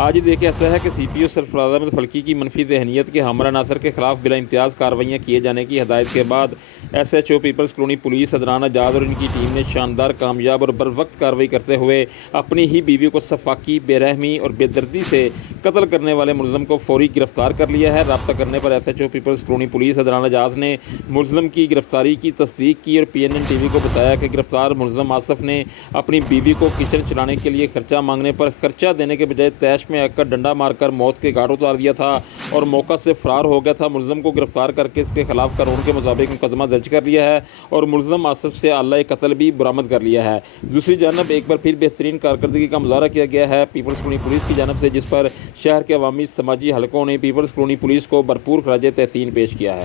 آج ہی دیکھیں ایسا ہے کہ CPO سرفراز احمد فلکی کی منفی ذہنیت کے حاملہ عناصر کے خلاف بلا امتیاز کارروائیاں کیے جانے کی ہدایت کے بعد SHO پیپلز کالونی پولیس حضران اعجاز اور ان کی ٹیم نے شاندار، کامیاب اور بروقت کارروائی کرتے ہوئے اپنی ہی بیوی کو سفاکی، بے رحمی اور بے دردی سے قتل کرنے والے ملزم کو فوری گرفتار کر لیا ہے۔ رابطہ کرنے پر SHO پیپلز کالونی پولیس حضران اعجاز نے ملزم کی گرفتاری کی تصدیق کی اور PNN TV کو بتایا کہ گرفتار ملزم آصف نے اپنی بیوی کو کچن چلانے کے لیے خرچہ مانگنے پر خرچہ دینے کے بجائے طیش میں آ کر ڈنڈا مار کر موت کے گھاٹ اتار دیا تھا اور موقع سے فرار ہو گیا تھا۔ ملزم کو گرفتار کر کے اس کے خلاف قانون کے مطابق مقدمہ درج کر لیا ہے اور ملزم آصف سے آلہ قتل بھی برآمد کر لیا ہے۔ دوسری جانب ایک بار پھر بہترین کارکردگی کا مظاہرہ کیا گیا ہے پیپلز کالونی پولیس کی جانب سے، جس پر شہر کے عوامی سماجی حلقوں نے پیپلز کالونی پولیس کو بھرپور خراج تحسین پیش کیا ہے۔